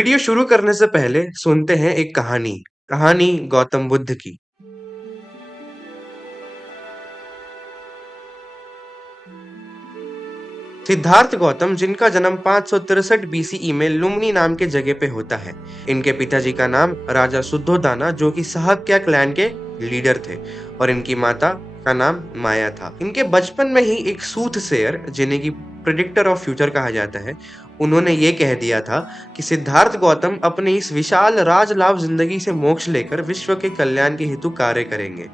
Video शुरू करने से पहले सुनते हैं एक कहानी। कहानी गौतम बुद्ध की। सिद्धार्थ गौतम, जिनका जन्म 563 बीसीई में लुम्नी नाम के जगह पे होता है। इनके पिताजी का नाम राजा शुद्धोधना, जो कि साहक्या क्लैन के लीडर थे, और इनकी माता का नाम माया था। इनके बचपन में ही एक सूथसेयर, जिन्हें की प्रिडिक्टर ऑफ फ्यूचर कहा जाता है, उन्होंने ये कह दिया था कि सिद्धार्थ गौतम अपने इस विशाल राजलाभ जिंदगी से मोक्ष लेकर विश्व के कल्याण के हेतु कार्य करेंगे।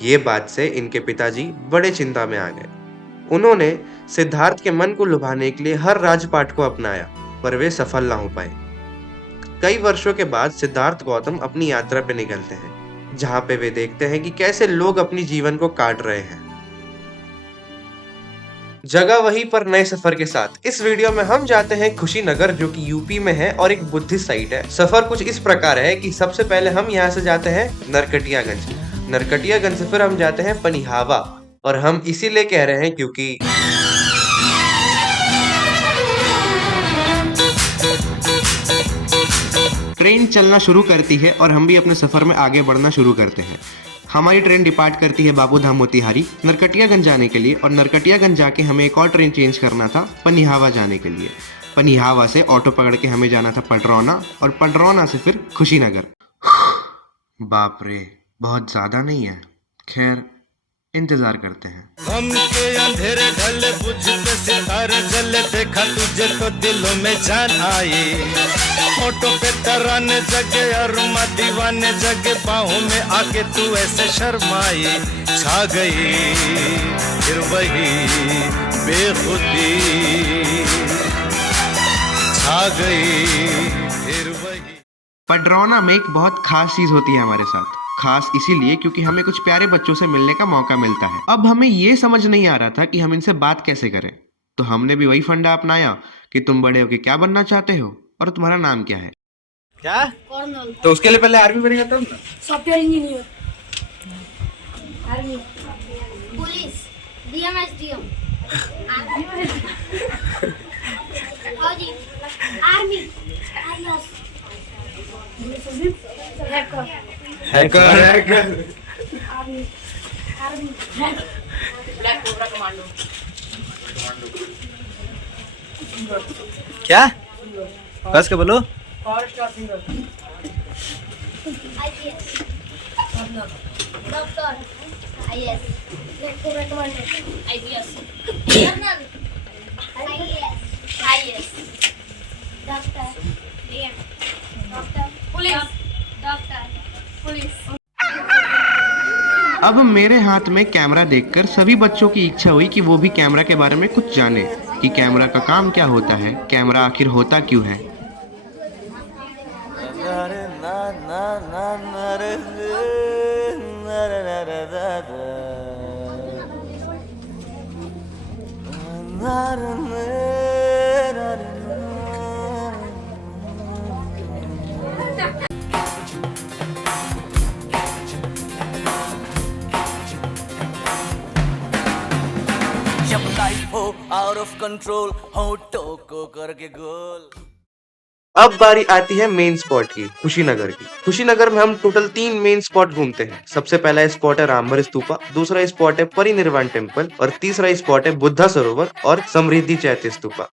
ये बात से इनके पिताजी बड़े चिंता में आ गए। उन्होंने सिद्धार्थ के मन को लुभाने के लिए हर राजपाट को अपनाया, पर वे सफल ना हो पाए। कई वर्षों के बाद सिद्धार्थ गौतम अपनी यात्रा पे निकलते हैं, जहाँ पे वे देखते हैं कि कैसे लोग अपनी जीवन को काट रहे हैं। जगह वही, पर नए सफर के साथ। इस वीडियो में हम जाते हैं कुशीनगर, जो कि यूपी में है और एक बुद्धिस्ट साइट है। सफर कुछ इस प्रकार है कि सबसे पहले हम यहाँ से जाते हैं नरकटियागंज। नरकटियागंज से फिर हम जाते हैं पनिहावा, और हम इसीलिए कह रहे हैं क्योंकि ट्रेन चलना शुरू करती है और हम भी अपने सफर में आगे बढ़ना शुरू करते हैं। हमारी ट्रेन डिपार्ट करती है बाबूधाम मोतिहारी नरकटियागंज जाने के लिए, और नरकटियागंज जाके हमें एक और ट्रेन चेंज करना था पनिहावा जाने के लिए। पनिहावा से ऑटो पकड़ के हमें जाना था पडरौना, और पडरौना से फिर कुशीनगर। बाप रे, बहुत ज्यादा नहीं है? खैर, इंतजार करते हैं। गम के अंधेरे ढले, बुझते सितारे जले, देखा तुझे तो दिलों में जान आई। फोटो पे तराने जगे और दीवाने जगे, बाहों में आके तू ऐसे शर्माई। छा गई फिर वही बेखुदी, छा गई फिर वही। पडरौना में एक बहुत खास चीज होती है हमारे साथ। खास इसीलिए क्योंकि हमें कुछ प्यारे बच्चों से मिलने का मौका मिलता है। अब हमें ये समझ नहीं आ रहा था कि हम इनसे बात कैसे करें, तो हमने भी वही फंडा अपनाया कि तुम बड़े होके क्या बनना चाहते हो और तुम्हारा नाम क्या है। क्या? कर्नल। तो उसके लिए पहले आर्मी बनेगा तब ना? Software engineer, army, police, DM, SDM, फौजी, army, IAS, hacker army, army, black cobra commando. क्या? कस के बोलो। IPS, doctor, IAS, black cobra commando, IPS, colonel, IAS, doctor, DM, doctor, police, doctor, police. अब मेरे हाथ में कैमरा देखकर सभी बच्चों की इच्छा हुई कि वो भी कैमरा के बारे में कुछ जाने, कि कैमरा का काम क्या होता है, कैमरा आखिर होता क्यों है। जब लाइफ हो आउट ऑफ कंट्रोल, होठों को करके गोल। अब बारी आती है मेन स्पॉट की, कुशीनगर की। कुशीनगर में हम टोटल 3 मेन स्पॉट घूमते हैं। सबसे पहला स्पॉट है रामभर स्तूपा, दूसरा स्पॉट है परिनिर्वाण टेम्पल, और तीसरा स्पॉट है बुद्धा सरोवर और समृद्धि चैत्य स्तूपा।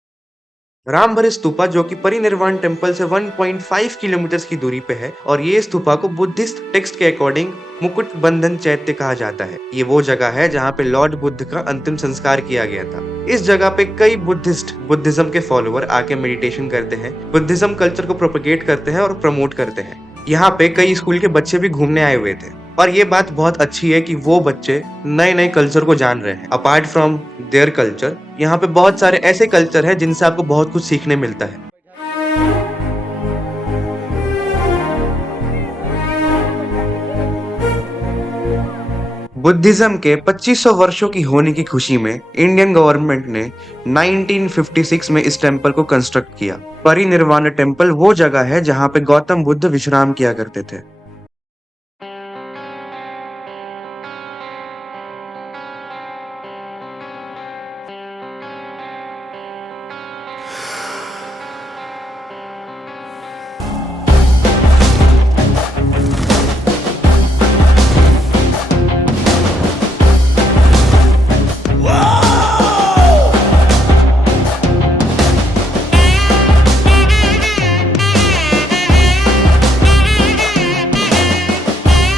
रामभर स्तूपा, जो कि परिनिर्वाण टेम्पल से 1.5 किलोमीटर की दूरी पे है, और ये स्तूपा को बुद्धिस्ट टेक्स्ट के अकॉर्डिंग मुकुट बंधन चैत्य कहा जाता है। ये वो जगह है जहाँ पे लॉर्ड बुद्ध का अंतिम संस्कार किया गया था। इस जगह पे कई बुद्धिज्म के फॉलोअर आके मेडिटेशन करते हैं, बुद्धिज्म कल्चर को प्रोपेगेट करते हैं और प्रमोट करते हैं। यहाँ पे कई स्कूल के बच्चे भी घूमने आए हुए थे, और ये बात बहुत अच्छी है कि वो बच्चे नए नए कल्चर को जान रहे हैं। अपार्ट फ्रॉम देयर कल्चर, यहाँ पे बहुत सारे ऐसे कल्चर हैं जिनसे आपको बहुत कुछ सीखने मिलता है। बुद्धिज्म के 2500 वर्षों की होने की खुशी में इंडियन गवर्नमेंट ने 1956 में इस टेम्पल को कंस्ट्रक्ट किया। परिनिर्वाण टेम्पल वो जगह है जहाँ पे गौतम बुद्ध विश्राम किया करते थे।